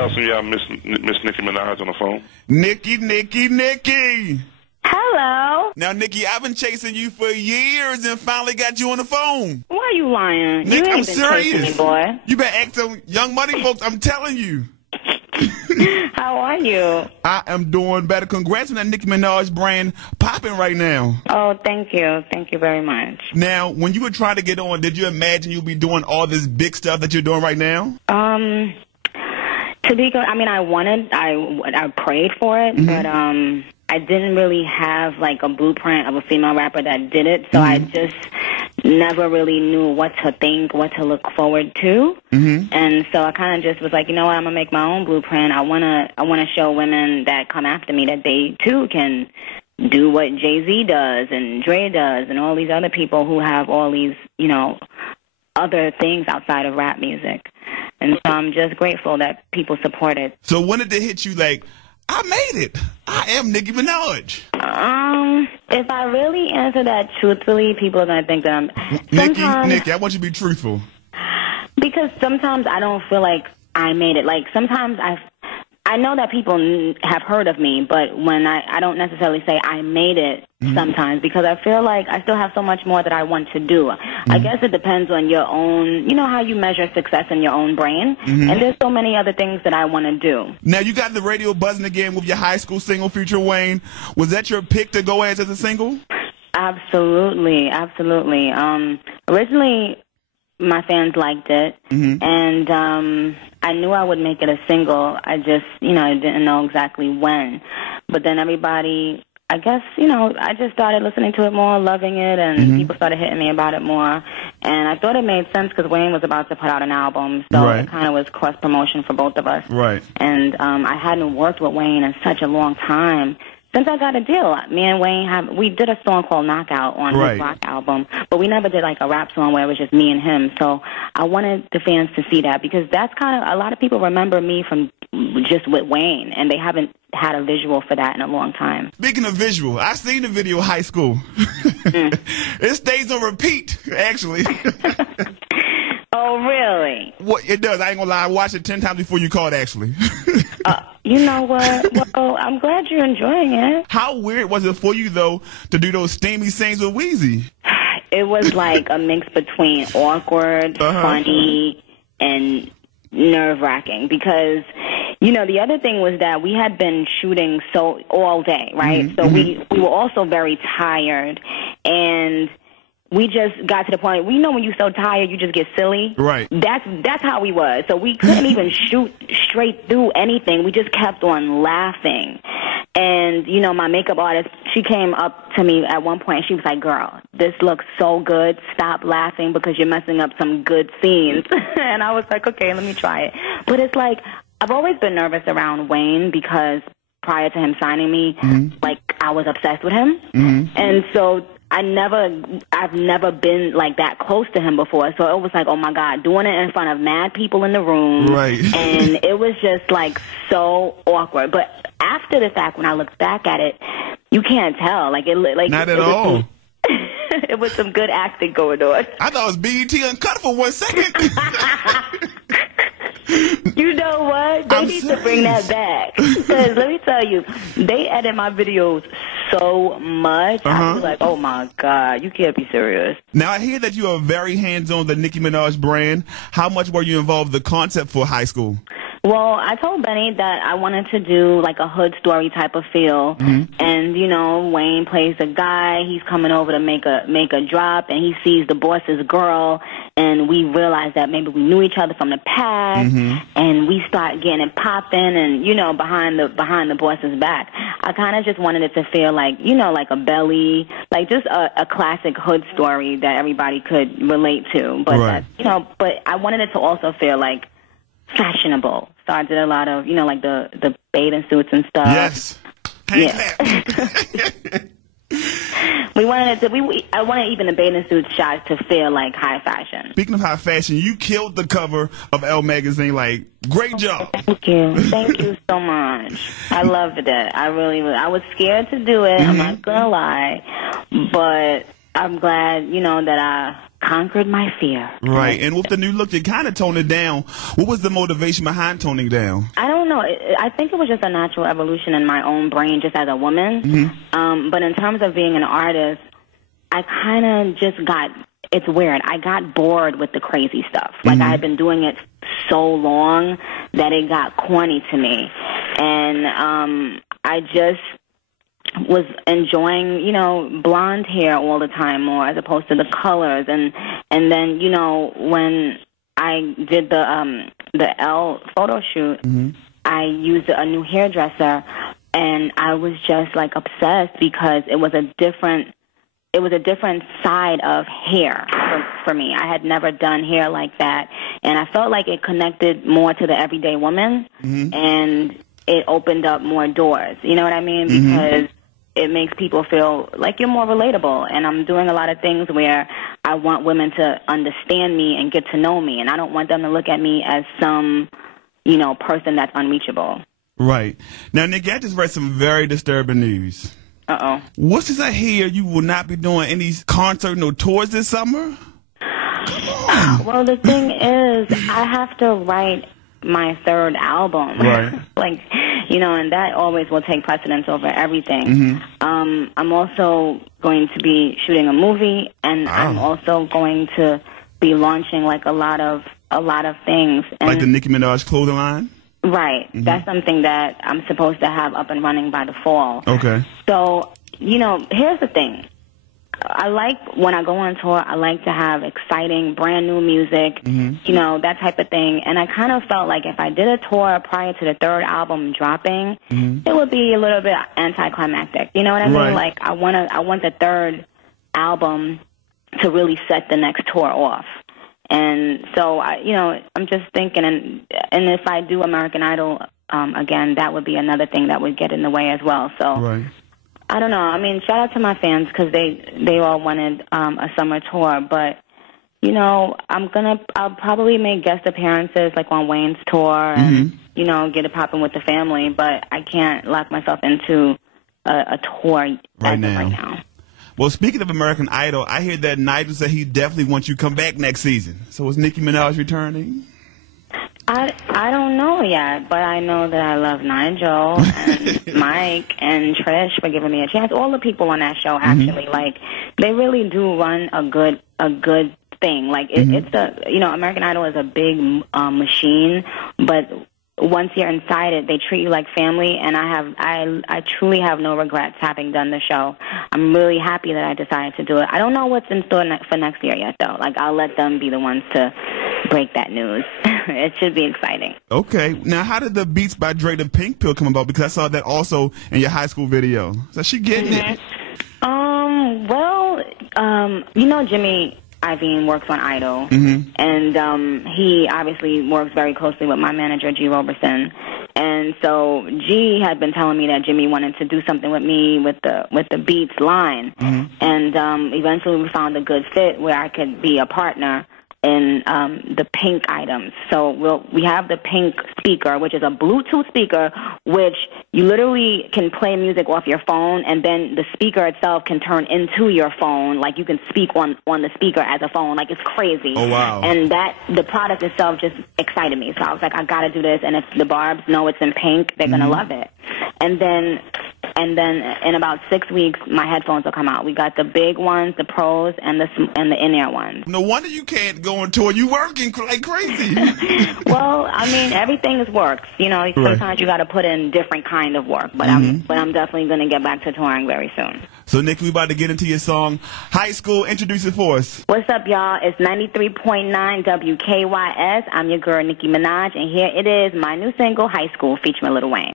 Kelson, you have Miss Nicki Minaj on the phone. Nicki. Hello. Now, Nicki, I've been chasing you for years and finally got you on the phone. Why are you lying? Nick, you ain't I'm been serious. chasing me, boy. You been acting young money, folks. I'm telling you. How are you? I am doing better. Congrats on that Nicki Minaj brand popping right now. Oh, thank you. Thank you very much. Now, when you were trying to get on, did you imagine you'd be doing all this big stuff that you're doing right now? To be good, I mean, I prayed for it, but I didn't really have like a blueprint of a female rapper that did it, so I just never really knew what to think, what to look forward to, and so I kind of just was like, you know what, I'm gonna make my own blueprint. I wanna show women that come after me that they too can do what Jay-Z does and Dre does and all these other people who have all these, you know, other things outside of rap music. And so I'm just grateful that people support it. So when did it hit you like, I made it, I am Nicki Minaj? If I really answer that truthfully, people are going to think that I'm... Nicki, I want you to be truthful. Because sometimes I don't feel like I made it. Like, sometimes I know that people have heard of me, but when I don't necessarily say I made it sometimes, because I feel like I still have so much more that I want to do. I guess it depends on your own, you know how you measure success in your own brain, and there's so many other things that I want to do. Now, you got the radio buzzing again with your high school single featuring Wayne. Was that your pick to go as a single? Absolutely. Originally, my fans liked it, and I knew I would make it a single. I just, you know, I didn't know exactly when. But then everybody, I guess, you know, I just started listening to it more, loving it, and people started hitting me about it more. And I thought it made sense because Wayne was about to put out an album, so it kind of was cross-promotion for both of us. Right. And I hadn't worked with Wayne in such a long time. Since I got a deal, me and Wayne we did a song called Knockout on his rock album, but we never did like a rap song where it was just me and him. So I wanted the fans to see that because that's kind of, a lot of people remember me from just with Wayne, and they haven't had a visual for that in a long time. Speaking of visual, I seen the video High School. It stays on repeat, actually. Oh, really? Well, it does. I ain't gonna lie. I watched it 10 times before you called, actually. You know what? Well, I'm glad you're enjoying it. How weird was it for you, though, to do those steamy scenes with Weezy? It was like a mix between awkward, funny, and nerve-wracking because, you know, the other thing was that we had been shooting all day, right? So we were also very tired, and we just got to the point, we know when you're so tired, you just get silly. Right. That's how we was. So we couldn't even shoot straight through anything. We just kept on laughing. And, you know, my makeup artist, she came up to me at one point, and she was like, girl, this looks so good. Stop laughing because you're messing up some good scenes. And I was like, okay, let me try it. But it's like, I've always been nervous around Wayne because prior to him signing me, like, I was obsessed with him. And so I've never been like that close to him before, so it was like, oh my God, doing it in front of mad people in the room, and it was just like so awkward. But after the fact, when I looked back at it, you can't tell, like not at all. It was some good acting going on. I thought it was BET Uncut for 1 second. You know what? They need to bring that back. Because let me tell you, they edit my videos so much. I was like, oh my God, you can't be serious. Now, I hear that you are very hands-on the Nicki Minaj brand. How much were you involved in the concept for High School? Well, I told Benny that I wanted to do like a hood story type of feel, and you know, Wayne plays a guy. He's coming over to make a drop, and he sees the boss's girl, and we realize that maybe we knew each other from the past, and we start getting it popping, and you know, behind the boss's back. I kind of just wanted it to feel like, you know, like a Belly, like just a classic hood story that everybody could relate to, but that, you know, but I wanted it to also feel like fashionable. So I did a lot of, you know, like the bathing suits and stuff. Yes. We wanted it to. I wanted even the bathing suit shots to feel like high fashion. Speaking of high fashion, you killed the cover of Elle magazine. Like, great job. Thank you so much. I loved it. I really was. I was scared to do it. I'm not gonna lie, but I'm glad, you know, that I conquered my fear. Right, and with the new look, you kind of toned it down. What was the motivation behind toning down? I don't know. I think it was just a natural evolution in my own brain, just as a woman. Mm-hmm. But in terms of being an artist, I kind of just got. It's weird. I got bored with the crazy stuff. Like, Mm-hmm. I had been doing it so long that it got corny to me, and I just was enjoying, you know, blonde hair all the time more as opposed to the colors, and then, you know, when I did the L photo shoot, Mm-hmm. I used a new hairdresser, and I was just like obsessed because it was a different side of hair for me. I had never done hair like that, and I felt like it connected more to the everyday woman, Mm-hmm. and it opened up more doors. You know what I mean? Mm-hmm. Because it makes people feel like you're more relatable, and I'm doing a lot of things where I want women to understand me and get to know me, and I don't want them to look at me as some, you know, person that's unreachable. Right. Now, Nikki, I just read some very disturbing news. Uh-oh. What's this I hear you will not be doing any concerts or tours this summer? Come on. Well, the thing is, I have to write my third album. Right. Like, you know, and that always will take precedence over everything. Mm-hmm. I'm also going to be shooting a movie, and I'm also going to be launching like a lot of things. And Like the Nicki Minaj clothing line? right. Mm-hmm. That's something that I'm supposed to have up and running by the fall. Okay. So, you know, here's the thing. I like, when I go on tour, I like to have exciting, brand new music, you know, that type of thing. And I kind of felt like if I did a tour prior to the third album dropping, it would be a little bit anticlimactic. You know what I mean? Right. Like, I want the third album to really set the next tour off. And so, you know, I'm just thinking, and if I do American Idol again, that would be another thing that would get in the way as well. So. Right. I don't know. I mean, shout out to my fans because they all wanted a summer tour. But, you know, I'll probably make guest appearances like on Wayne's tour and, you know, get it popping with the family. But I can't lock myself into a tour right now. Well, speaking of American Idol, I hear that Nigel said he definitely wants you to come back next season. So is Nicki Minaj returning? I don't know yet, but I know that I love Nigel and Mike and Trish for giving me a chance. All the people on that show, actually, like, they really do run a good thing. Like, it's you know, American Idol is a big machine, but once you're inside it, they treat you like family, and I truly have no regrets having done the show. I'm really happy that I decided to do it. I don't know what's in store for next year yet, though. Like, I'll let them be the ones to break that news. It should be exciting. Okay. Now, how did the Beats by Dre the Pink Pill come about? Because I saw that also in your high school video. So she getting it. Well, you know, Jimmy Iovine works on Idol, and he obviously works very closely with my manager, G. Roberson. And so G had been telling me that Jimmy wanted to do something with me with the Beats line, and eventually we found a good fit where I could be a partner in the pink items. So we have the pink speaker, which is a Bluetooth speaker, which you literally can play music off your phone, and then the speaker itself can turn into your phone. Like, you can speak on the speaker as a phone. Like, it's crazy. Oh, wow. And the product itself just excited me. So I was like, I got to do this. And if the Barbs know it's in pink, they're going to love it. And then in about 6 weeks, my headphones will come out. We got the big ones, the pros, and the in-ear ones. No wonder you can't go on tour. You working like crazy. Well, I mean, everything is work. You know, sometimes you got to put in different kind of work. But I'm definitely going to get back to touring very soon. So, Nick, we about to get into your song, High School. Introduce it for us. What's up, y'all? It's 93.9 WKYS. I'm your girl, Nicki Minaj, and here it is, my new single, High School, featuring Lil Wayne.